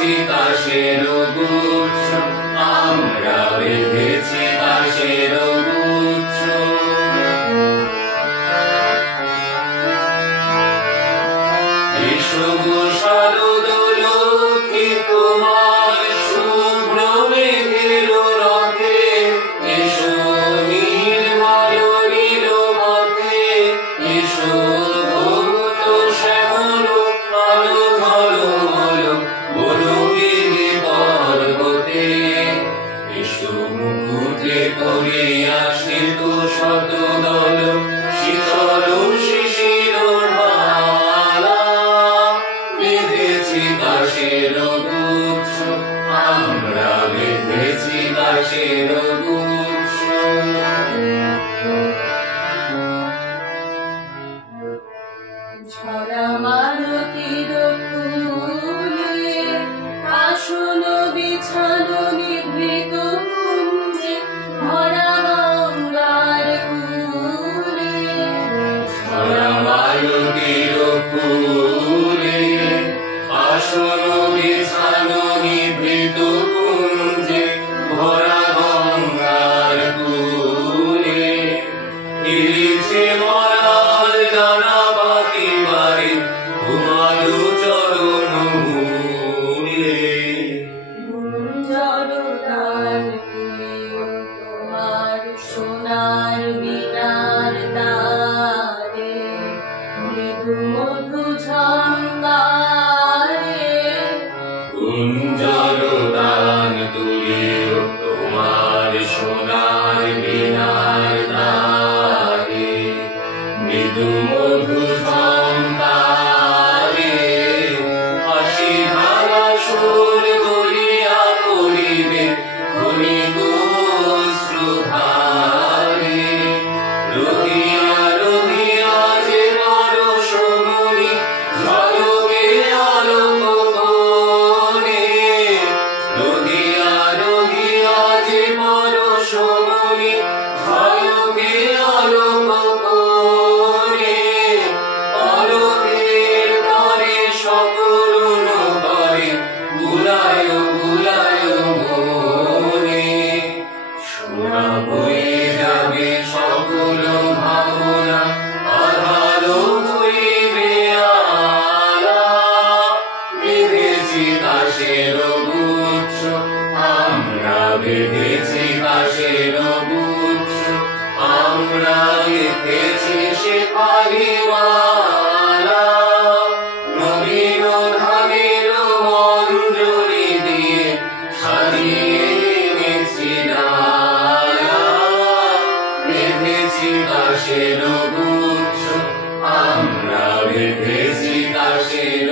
বেঁধেছি কাশের গুচ্ছ, আমরা বেঁধেছি কাশের গুচ্ছ। এসো গো শারদ লক্ষ্মী তোমার শুভ্র মেঘের রথে, এসো নির্মল নীল পথে, এসো ভূত শ্যামল আলো ঝলমল বনগিরি পর্বতে, এসো মুকুটে করে আসে তো শত দল শীতল শিশির মালা, বেঁধেছি কাশের গুচ্ছ, আমরা বেঁধেছি কাশের গুচ্ছ। ঝরা মালতীর ফুলে আসন বিছানো নিভৃত কুঞ্জে, ভরা গঙ্গার কূলে। ঝরা মালতীর ফুলে আসন বিছানো নিভৃত কুঞ্জে, ভরা গঙ্গার কূলে। ইলিশে মরার ডানা পাখি বাড়ি ঘুমালো চরণ মূলে। গুঞ্জরদান তুলিও তোমার সোনার বীণার তারে, মৃদু মধু ঝঙ্কারে। গুঞ্জরদান তুলিও তোমার সোনার বীণার তারে, মৃদু মধু ঝঙ্কারে। হাসি ধারা সুর বলিয়া পড়িবে ক্ষণিক অশ্রুধারে। রহিয়া রহিয়া যে পরশমণি ঝলকে আলোক করে, রহিয়া রহিয়া যে পরশমণি ঝলকে আলোক করে। পলকের তরে সকরুণ করে বুলায় বুলায় মনে। সোনা বয়ে যাবে সকল ভাবনা, আধার হইবে আলা, বেঁধেছি কাশের গুচ্ছ, আমরা বেঁধেছি কাশের গুচ্ছ, আমরা গেঁথেছি শেফালি মালা। নবীন ধানের মঞ্জরি দিয়ে সাজিয়ে এনেছি ডালা, বেঁধেছি কাশের গুচ্ছ, আমরা বেঁধেছি কাশের